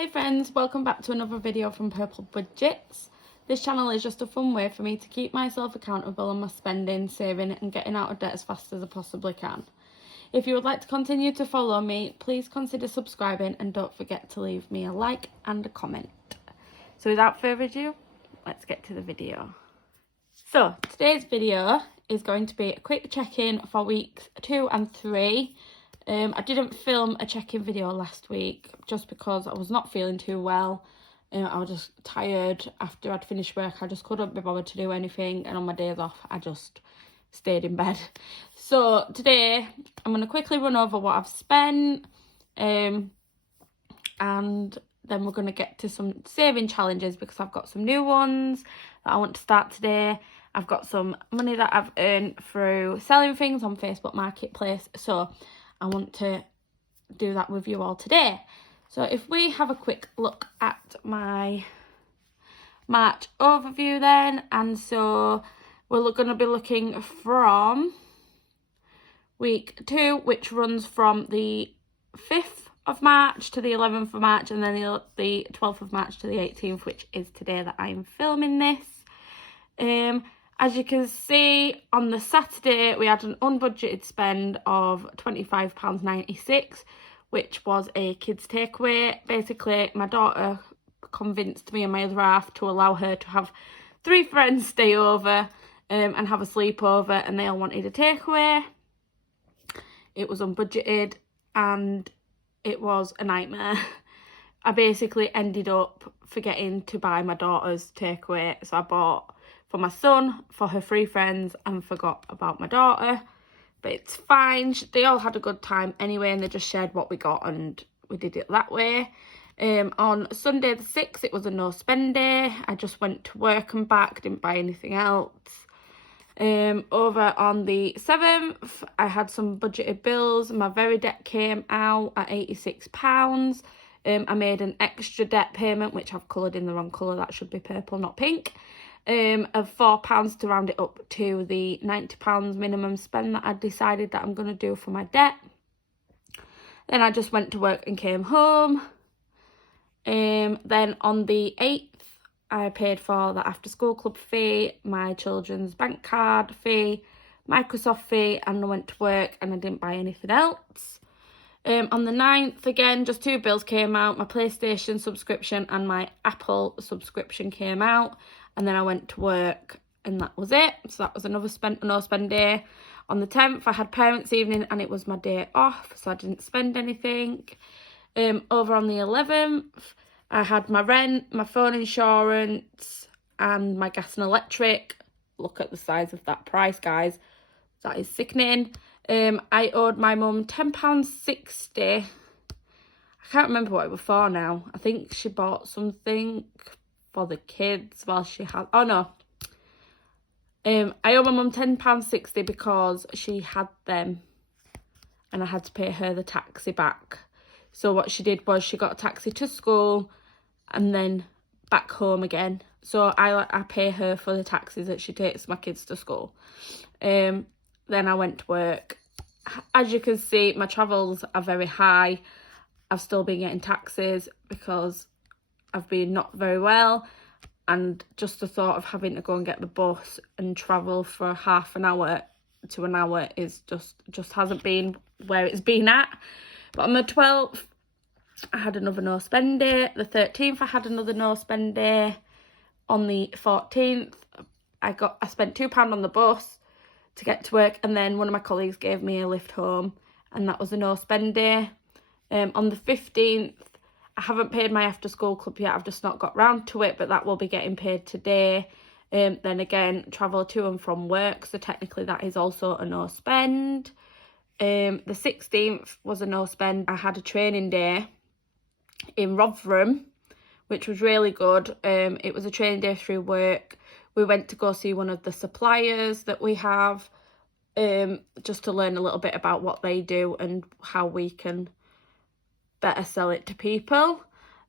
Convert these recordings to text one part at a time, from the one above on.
Hey friends, welcome back to another video from Purple Budgets. This channel is just a fun way for me to keep myself accountable on my spending, saving and getting out of debt as fast as I possibly can. If you would like to continue to follow me, please consider subscribing and don't forget to leave me a like and a comment. So without further ado, let's get to the video. So today's video is going to be a quick check-in for weeks 2 and 3. I didn't film a check-in video last week just because I was not feeling too well. I was just tired after I'd finished work. I just couldn't be bothered to do anything, and on my days off I just stayed in bed. So today I'm going to quickly run over what I've spent, and then we're going to get to some saving challenges because I've got some new ones that I want to start today. I've got some money that I've earned through selling things on Facebook Marketplace, so I want to do that with you all today. So if we have a quick look at my March overview then, and so we're going to be looking from week 2, which runs from the 5th of March to the 11th of March, and then the 12th of March to the 18th, which is today that I'm filming this. As you can see, on the Saturday, we had an unbudgeted spend of £25.96, which was a kids' takeaway. Basically, my daughter convinced me and my other half to allow her to have 3 friends stay over and have a sleepover, and they all wanted a takeaway. It was unbudgeted, and it was a nightmare. I basically ended up forgetting to buy my daughter's takeaway, so I bought for my son, for her 3 friends, and forgot about my daughter. But it's fine. They all had a good time anyway, and they just shared what we got, and we did it that way. On Sunday the 6th, it was a no-spend day. I just went to work and back, didn't buy anything else. Over on the 7th, I had some budgeted bills. My very debt came out at £86. I made an extra debt payment, which I've coloured in the wrong colour. That should be purple, not pink. Of £4 to round it up to the £90 minimum spend that I decided that I'm going to do for my debt. Then I just went to work and came home. Then on the 8th, I paid for the after school club fee, my children's bank card fee, Microsoft fee, and I went to work and I didn't buy anything else. On the 9th, again, just 2 bills came out. My PlayStation subscription and my Apple subscription came out. And then I went to work and that was it. So that was another no spend day. On the 10th, I had parents' evening and it was my day off, so I didn't spend anything. Over on the 11th, I had my rent, my phone insurance and my gas and electric. Look at the size of that price, guys. That is sickening. I owed my mum £10.60. I can't remember what it was for now. I think she bought something for the kids while she had... Oh, no. I owe my mum £10.60 because she had them and I had to pay her the taxi back. So what she did was she got a taxi to school and then back home again. So I pay her for the taxis that she takes my kids to school. Then I went to work. As you can see, my travels are very high. I've still been getting taxis because I've been not very well, and just the thought of having to go and get the bus and travel for half an hour to an hour is just hasn't been where it's been at. But on the 12th, I had another no spend day. The 13th, I had another no spend day. On the 14th, I spent £2 on the bus to get to work, and then one of my colleagues gave me a lift home, and that was a no spend day. On the 15th, I haven't paid my after school club yet. I've just not got round to it, but that will be getting paid today. Then again, travel to and from work, so technically that is also a no spend. The 16th was a no spend. I had a training day in Rotherham, which was really good. It was a training day through work. We went to go see one of the suppliers that we have, just to learn a little bit about what they do and how we can better sell it to people.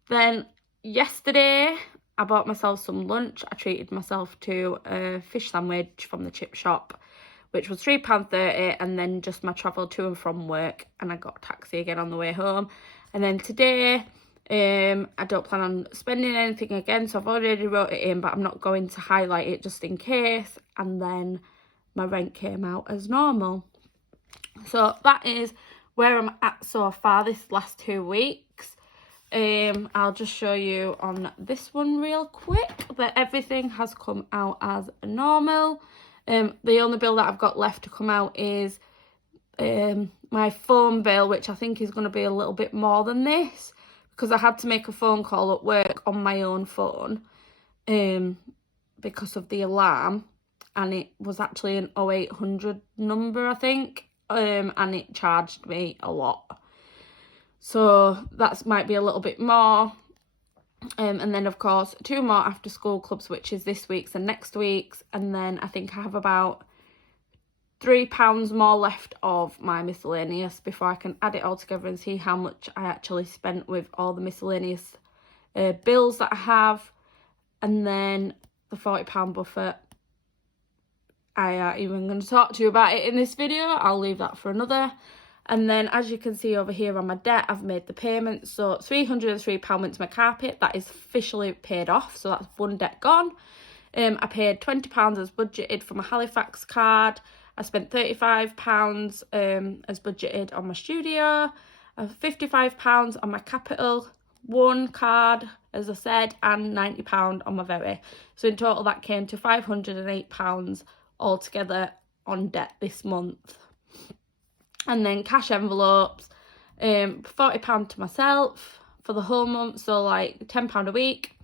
Then yesterday, I bought myself some lunch. I treated myself to a fish sandwich from the chip shop, which was £3.30, and then just my travel to and from work, and I got a taxi again on the way home. And then today, I don't plan on spending anything again, so I've already wrote it in, but I'm not going to highlight it just in case. And then my rent came out as normal. So that is where I'm at so far this last 2 weeks. I'll just show you on this one real quick that everything has come out as normal. The only bill that I've got left to come out is my phone bill, which I think is going to be a little bit more than this, because I had to make a phone call at work on my own phone because of the alarm, and it was actually an 0800 number, I think, and it charged me a lot. So that might be a little bit more. And then, of course, 2 more after school clubs, which is this week's and next week's. And then I think I have about £3 more left of my miscellaneous before I can add it all together and see how much I actually spent with all the miscellaneous bills that I have. And then the £40 buffer, I aren't even going to talk to you about it in this video. I'll leave that for another. And then, as you can see over here on my debt, I've made the payment. So £303 went to my carpet. That is officially paid off. So that's one debt gone. I paid £20 as budgeted for my Halifax card. I spent £35 as budgeted on my studio. £55 on my Capital One card, as I said, and £90 on my Very. So in total, that came to £508 altogether on debt this month. And then cash envelopes, £40 to myself for the whole month, so like £10 a week.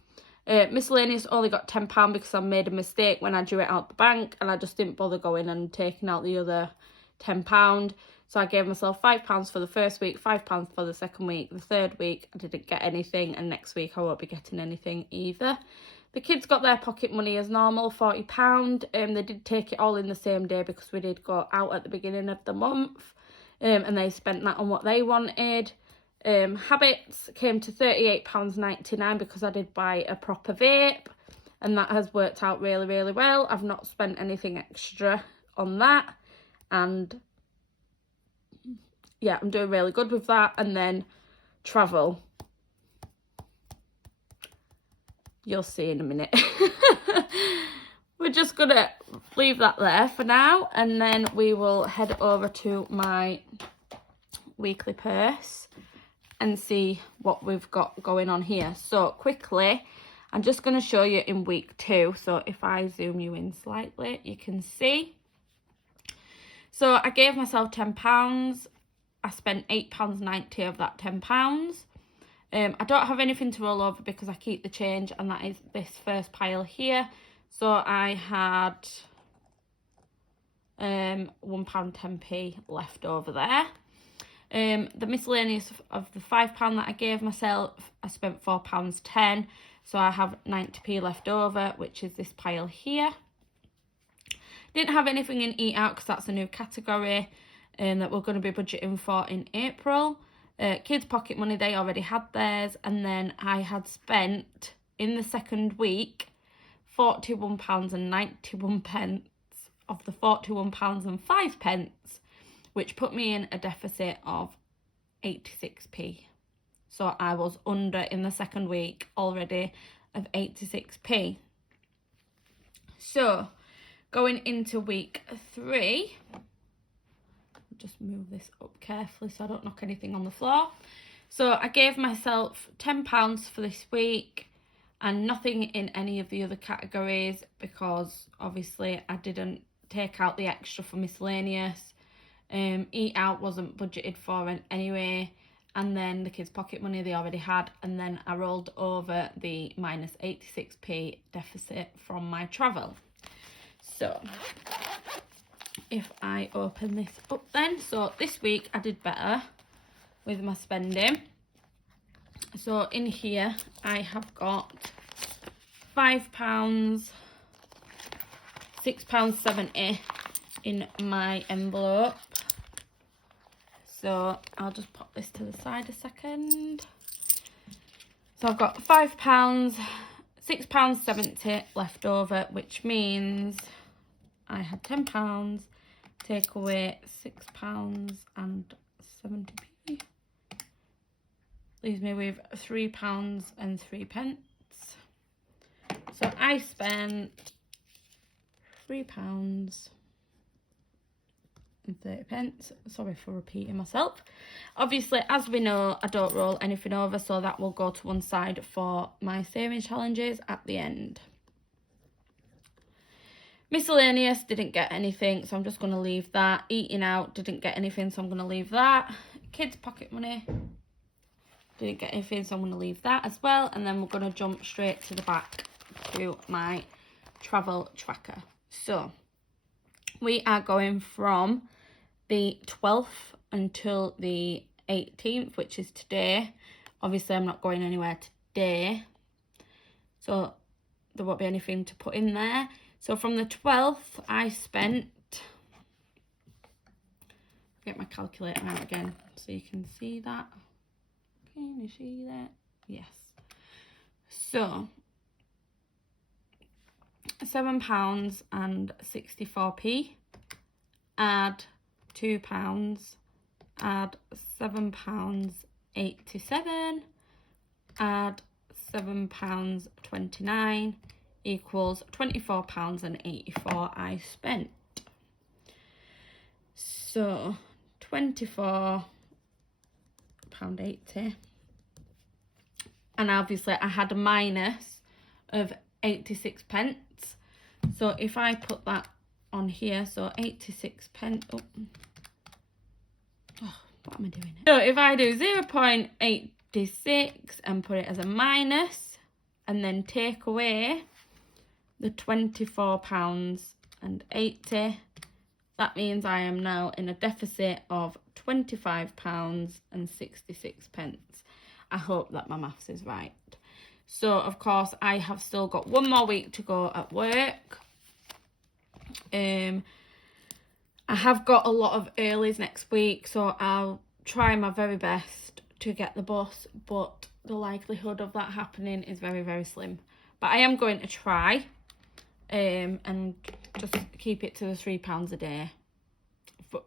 Miscellaneous only got £10 because I made a mistake when I drew it out the bank, and I just didn't bother going and taking out the other £10. So I gave myself £5 for the first week, £5 for the second week. The third week I didn't get anything, and next week I won't be getting anything either. The kids got their pocket money as normal, £40. They did take it all in the same day because we did go out at the beginning of the month. And they spent that on what they wanted. Habits came to £38.99 because I did buy a proper vape, and that has worked out really, really well. I've not spent anything extra on that, and yeah, I'm doing really good with that. And then travel, you'll see in a minute. We're just going to leave that there for now, and then we will head over to my weekly purse and see what we've got going on here. So quickly, I'm just going to show you in week 2. So if I zoom you in slightly, you can see. So I gave myself £10. I spent £8.90 of that £10. I don't have anything to roll over because I keep the change, and that is this first pile here. So I had £1.10p left over there. The miscellaneous of the £5 that I gave myself, I spent £4.10. So I have 90p left over, which is this pile here. Didn't have anything in eat out because that's a new category that we're going to be budgeting for in April. Kids' pocket money, they already had theirs. And then I had spent, in the second week, £41.91 of the £41.05, which put me in a deficit of 86p. So I was under in the second week already of 86p. So going into week 3, just move this up carefully so I don't knock anything on the floor. So I gave myself £10 for this week, and nothing in any of the other categories because obviously I didn't take out the extra for miscellaneous. Eat out wasn't budgeted for anyway, and then the kids' pocket money they already had, and then I rolled over the minus 86p deficit from my travel. So if I open this up then, so this week I did better with my spending. So in here I have got £5, £6.70 in my envelope. So I'll just pop this to the side a second. So I've got £5, £6.70 left over, which means I had £10, take away £6.70, leaves me with £3.03. So I spent £3.30. Sorry for repeating myself. Obviously, as we know, I don't roll anything over, so that will go to one side for my savings challenges at the end. Miscellaneous, didn't get anything, so I'm just going to leave that. Eating out, didn't get anything, so I'm going to leave that. Kids' pocket money, didn't get anything, so I'm going to leave that as well. And then we're going to jump straight to the back to my travel tracker. So we are going from the 12th until the 18th, which is today. Obviously, I'm not going anywhere today, so there won't be anything to put in there. So from the 12th, I spent, get my calculator out again so you can see that. Can you see that? Yes. So £7.64, add £2, add £7.87, add £7.29 equals £24.84 I spent. So £24.80, and obviously I had a minus of 86 pence. So if I put that on here, so 86 pence. Oh, what am I doing? So if I do 0.86 and put it as a minus, and then take away the £24.80, that means I am now in a deficit of £25.66. I hope that my maths is right. So of course I have still got one more week to go at work. I have got a lot of earlies next week, so I'll try my very best to get the bus, but the likelihood of that happening is very, very slim. But I am going to try. And just keep it to the £3 a day.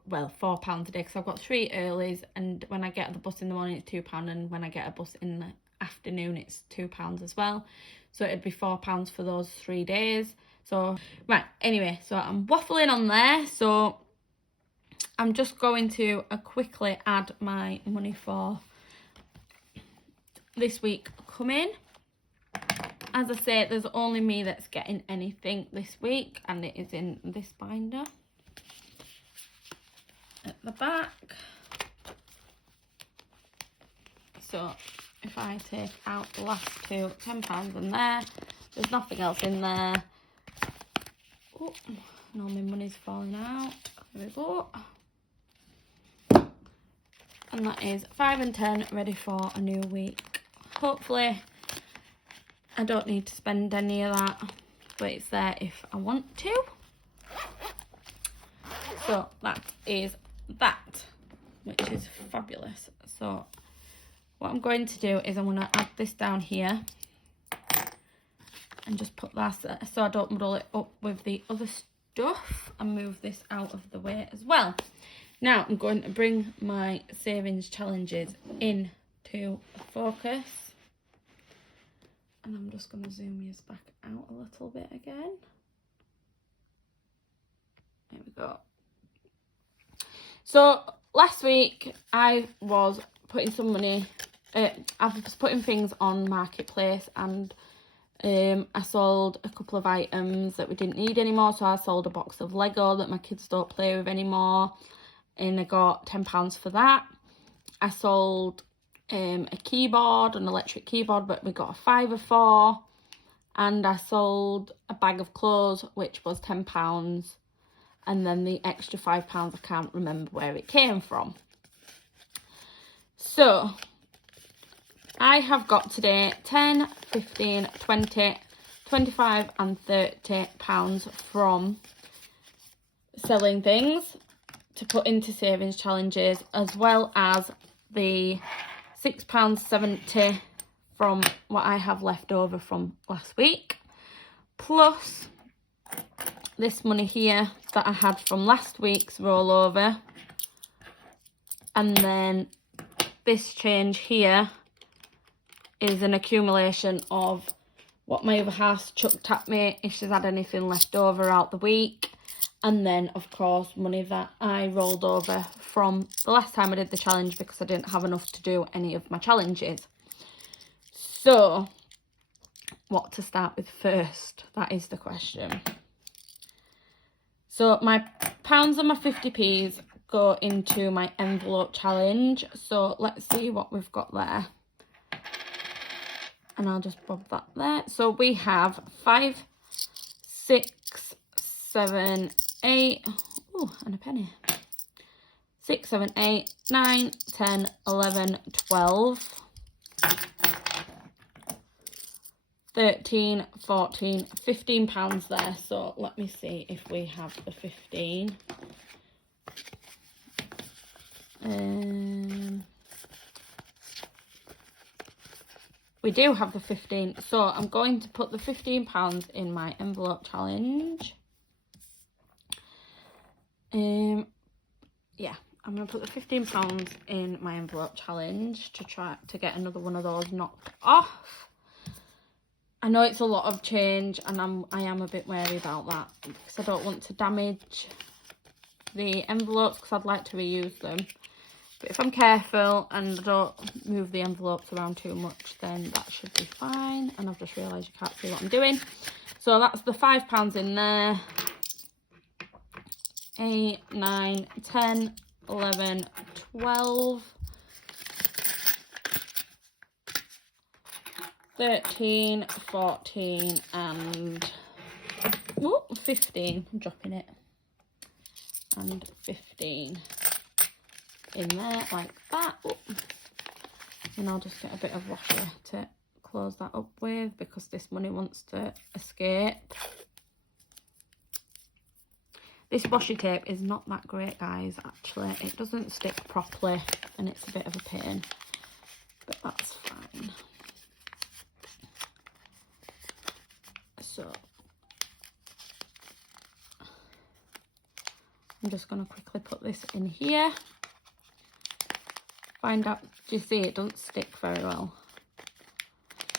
Well, £4 a day, because I've got 3 earlies, and when I get the bus in the morning it's £2, and when I get a bus in the afternoon it's £2 as well. So it'd be £4 for those 3 days. So right, anyway, so I'm waffling on there. So I'm just going to quickly add my money for this week coming. As I say, there's only me that's getting anything this week, and it is in this binder at the back. So if I take out the last two, £10 in there, there's nothing else in there. Oh, and all my money's falling out. There we go. And that is 5 and 10 ready for a new week. Hopefully I don't need to spend any of that, but it's there if I want to. So that is that, which is fabulous. So what I'm going to do is I'm going to add this down here and just put that so I don't muddle it up with the other stuff, and move this out of the way as well. Now I'm going to bring my savings challenges into focus. And I'm just going to zoom yours back out a little bit again. There we go. So last week I was putting some money, I was putting things on Marketplace, and I sold a couple of items that we didn't need anymore. So I sold a box of Lego that my kids don't play with anymore, and I got £10 for that. I sold a keyboard, an electric keyboard, but we got a £5 for, and I sold a bag of clothes, which was £10, and then the extra £5 I can't remember where it came from. So I have got today 10, 15, 20, 25 and £30 from selling things to put into savings challenges, as well as the £6.70 from what I have left over from last week, plus this money here that I had from last week's rollover, and then this change here is an accumulation of what my other half's chucked at me, if she's had anything left over out the week. And then, of course, money that I rolled over from the last time I did the challenge because I didn't have enough to do any of my challenges. So, what to start with first? That is the question. So, my pounds and my 50p's go into my envelope challenge. So, let's see what we've got there. And I'll just bob that there. So, we have 5, 6, 7, 8, oh, and a penny. 6, 7, 8, 9, 10, 11, 12, 13, 14, 15 pounds there. So let me see if we have the 15. We do have the 15. So I'm going to put the 15 pounds in my envelope challenge. Yeah, I'm going to put the 15 pounds in my envelope challenge to try to get another one of those knocked off. I know it's a lot of change and I am a bit wary about that because I don't want to damage the envelopes because I'd like to reuse them. But if I'm careful and I don't move the envelopes around too much, then that should be fine. And I've just realised you can't see what I'm doing. So that's the £5 in there. 8, 9, 10, 11, 12, 13, 14 and 15. I'm dropping it. And 15 in there like that. And I'll just get a bit of washer to close that up with because this money wants to escape. This washi tape is not that great, guys, actually. It doesn't stick properly and it's a bit of a pain, but that's fine. So, I'm just going to quickly put this in here. Find out, do you see it doesn't stick very well?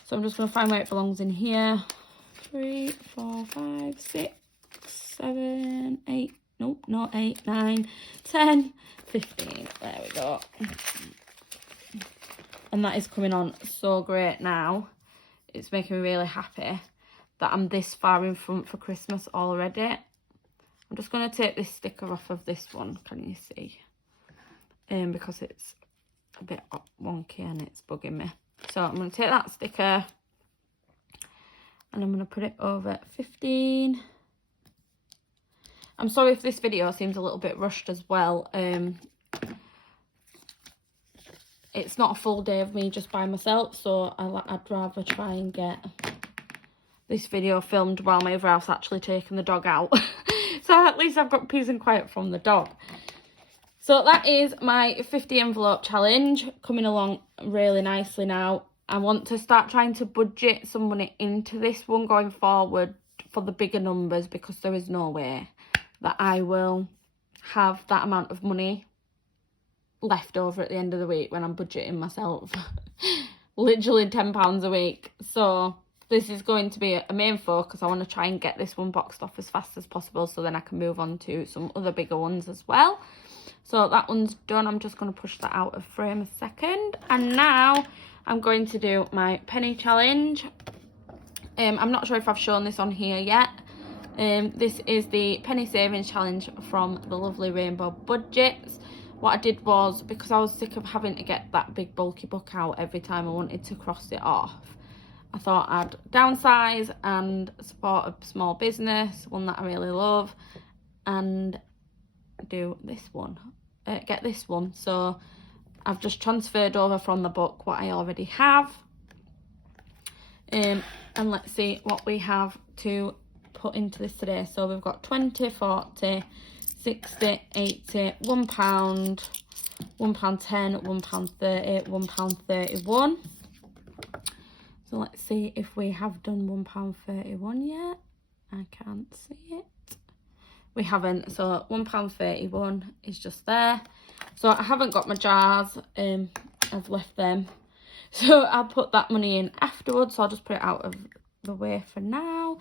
So I'm just going to find where it belongs in here. 3, 4, 5, 6. 7, 8, nope, not 8, 9, 10, 15. There we go. And that is coming on so great now. It's making me really happy that I'm this far in front for Christmas already. I'm just going to take this sticker off of this one, can you see? Because it's a bit wonky and it's bugging me. So I'm going to take that sticker and I'm going to put it over 15. I'm sorry if this video seems a little bit rushed as well. It's not a full day of me just by myself, so I'd rather try and get this video filmed while my other half's actually taking the dog out. So at least I've got peace and quiet from the dog. So that is my 50 envelope challenge coming along really nicely now. I want to start trying to budget some money into this one going forward for the bigger numbers because there is no way that I will have that amount of money left over at the end of the week when I'm budgeting myself literally £10 a week. So this is going to be a main focus. I want to try and get this one boxed off as fast as possible so then I can move on to some other bigger ones as well. So that one's done. I'm just going to push that out of frame a second. And now I'm going to do my penny challenge. I'm not sure if I've shown this on here yet. This is the penny savings challenge from the lovely Rainbow Budgets. What I did was, because I was sick of having to get that big bulky book out every time I wanted to cross it off, I thought I'd downsize and support a small business, one that I really love, and do this one, get this one. So I've just transferred over from the book what I already have. And let's see what we have to put into this today. So we've got 20, 40, 60, 80, £1, £1.10, £1.30, £1.31. So let's see if we have done £1.31 yet. I can't see it. We haven't, so £1.31 is just there. So I haven't got my jars, I've left them. So I'll put that money in afterwards. So I'll just put it out of the way for now.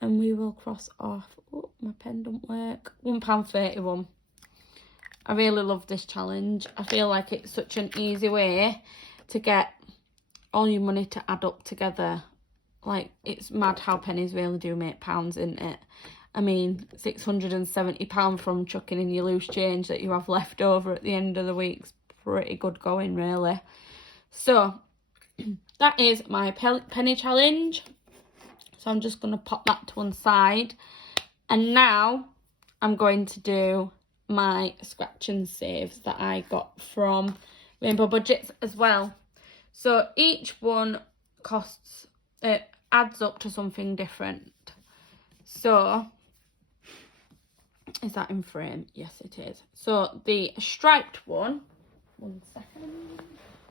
And we will cross off, oh, my pen don't work, £1.31. I really love this challenge. I feel like it's such an easy way to get all your money to add up together. Like, it's mad how pennies really do make pounds, isn't it? I mean, £670 from chucking in your loose change that you have left over at the end of the week's pretty good going, really. So, that is my penny challenge. So I'm just going to pop that to one side. And now I'm going to do my scratch and saves that I got from Rainbow Budgets as well. So each one costs, it adds up to something different. So, is that in frame? Yes, it is. So the striped one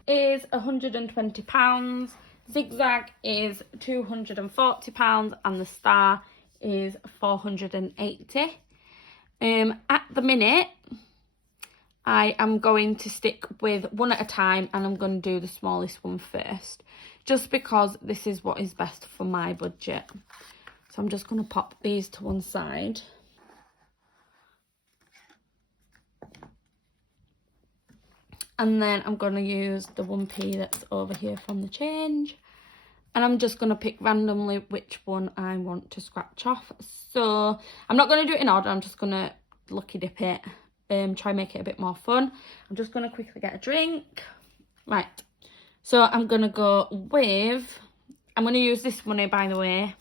is £120. Zigzag is £240 and the star is £480. At the minute, I am going to stick with one at a time and I'm going to do the smallest one first, just because this is what is best for my budget. So I'm just going to pop these to one side. And then I'm going to use the 1p that's over here from the change. And I'm just going to pick randomly which one I want to scratch off. So I'm not going to do it in order. I'm just going to lucky dip it. Try and make it a bit more fun. I'm just going to quickly get a drink. Right. So I'm going to go with... I'm going to use this money, by the way,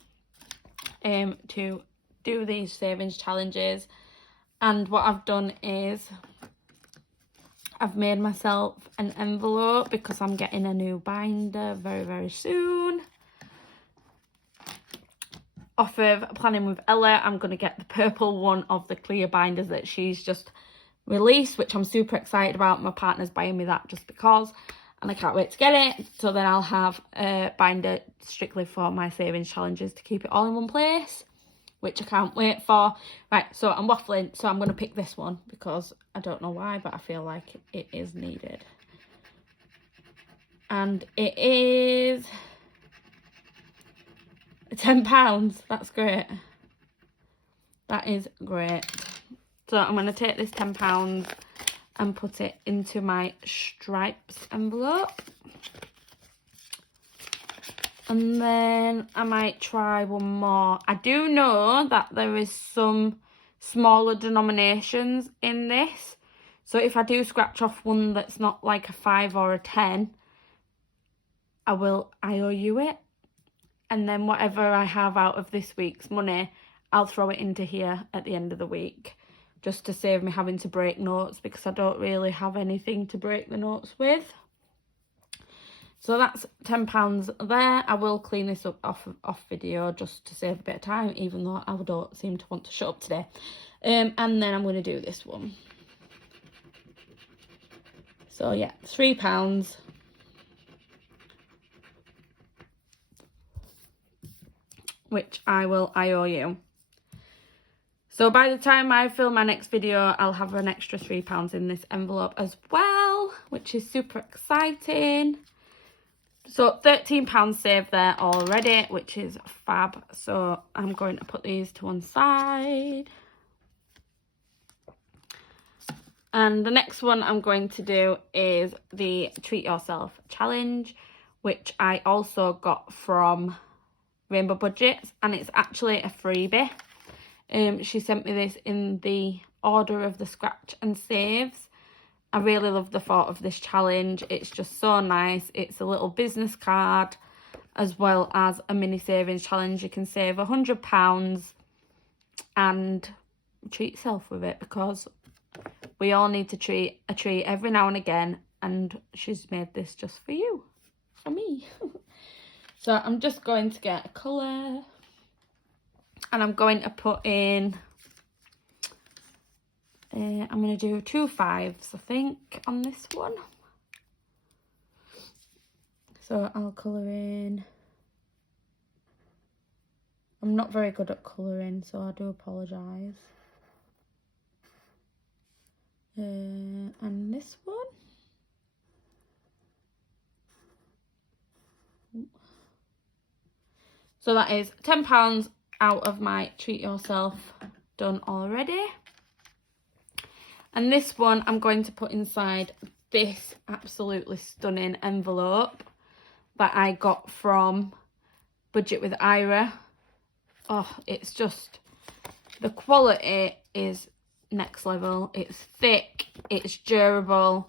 to do these savings challenges. And what I've done is... I've made myself an envelope because I'm getting a new binder very, very soon. Off of Planning with Ella, I'm going to get the purple one of the clear binders that she's just released, which I'm super excited about. My partner's buying me that just because, and I can't wait to get it. So then I'll have a binder strictly for my savings challenges to keep it all in one place, which I can't wait for. Right, so I'm waffling, so I'm going to pick this one because I don't know why, but I feel like it is needed. And it is £10. That's great. That is great. So I'm going to take this £10 and put it into my stripes envelope. And then I might try one more. I do know that there is some smaller denominations in this. So if I do scratch off one that's not like a 5 or a 10, I will IOU it. And then whatever I have out of this week's money, I'll throw it into here at the end of the week. Just to save me having to break notes, because I don't really have anything to break the notes with. So that's £10 there. I will clean this up off video just to save a bit of time, even though I don't seem to want to shut up today. And then I'm going to do this one. So yeah, £3. Which I will IOU. So by the time I film my next video, I'll have an extra £3 in this envelope as well, which is super exciting. So £13 saved there already, which is fab. So I'm going to put these to one side. And the next one I'm going to do is the Treat Yourself Challenge, which I also got from Rainbow Budgets, and it's actually a freebie. She sent me this in the order of the scratch and saves. I really love the thought of this challenge. It's just so nice. It's a little business card as well as a mini savings challenge. You can save £100 and treat yourself with it, because we all need to treat a treat every now and again, and she's made this just for you, for me. So I'm just going to get a colour, and I'm going to put in, I'm going to do 2 5s, I think, on this one. So I'll colour in. I'm not very good at colouring, so I do apologise. And this one. So that is £10 out of my treat yourself done already. And this one I'm going to put inside this absolutely stunning envelope that I got from Budget with Ira. Oh, it's just, the quality is next level. It's thick, it's durable,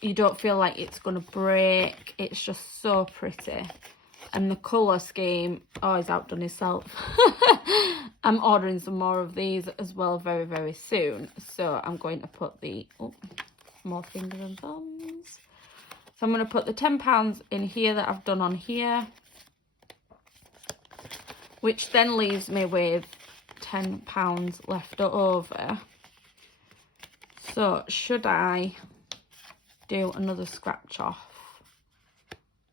you don't feel like it's gonna break. It's just so pretty. And the colour scheme, oh, he's outdone himself. I'm ordering some more of these as well very, very soon. So I'm going to put the, oh, more fingers and thumbs. So I'm going to put the £10 in here that I've done on here, which then leaves me with £10 left over. So should I do another scratch off?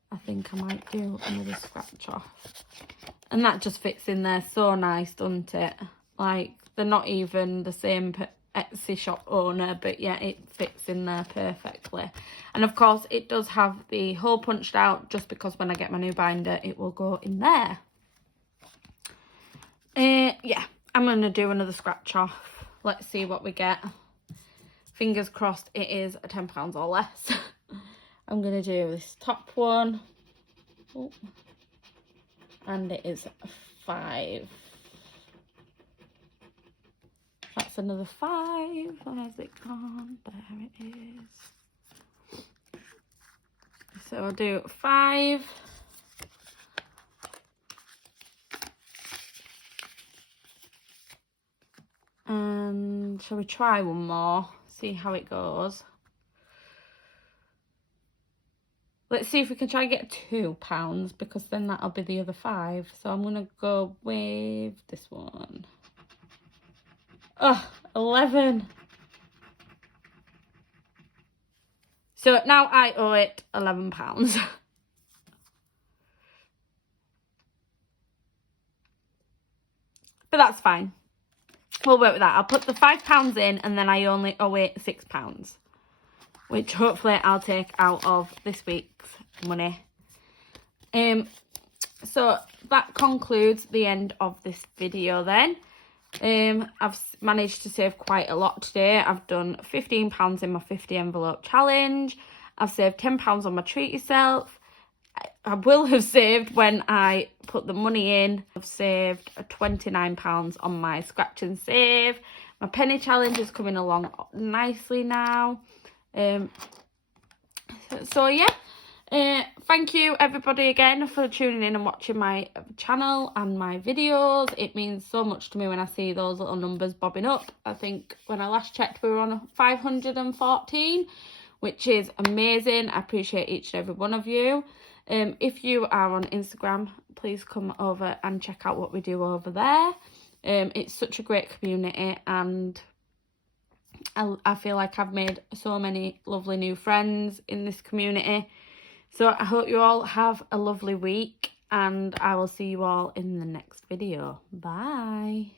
I think I might do another scratch off. And that just fits in there so nice, doesn't it? Like, they're not even the same Etsy shop owner, but yeah, it fits in there perfectly. And of course, it does have the hole punched out, just because when I get my new binder, it will go in there. Yeah, I'm going to do another scratch off. Let's see what we get. Fingers crossed it is £10 or less. I'm going to do this top one. Oh. And it is 5. That's another 5. Where's it gone? There it is. So I'll do 5. And shall we try one more? See how it goes. Let's see if we can try and get £2, because then that'll be the other 5. So I'm going to go with this one. Oh, 11. So now I owe it £11. But that's fine. We'll work with that. I'll put the £5 in, and then I only owe it £6. Which hopefully I'll take out of this week's money. So that concludes the end of this video then. I've managed to save quite a lot today. I've done £15 in my 50 envelope challenge. I've saved £10 on my treat yourself. I will have saved when I put the money in. I've saved £29 on my scratch and save. My penny challenge is coming along nicely now. So yeah, thank you everybody again for tuning in and watching my channel and my videos. It means so much to me when I see those little numbers bobbing up. I think when I last checked we were on 514, which is amazing. I appreciate each and every one of you. If you are on Instagram, please come over and check out what we do over there. It's such a great community, and I feel like I've made so many lovely new friends in this community. So I hope you all have a lovely week, and I will see you all in the next video. Bye.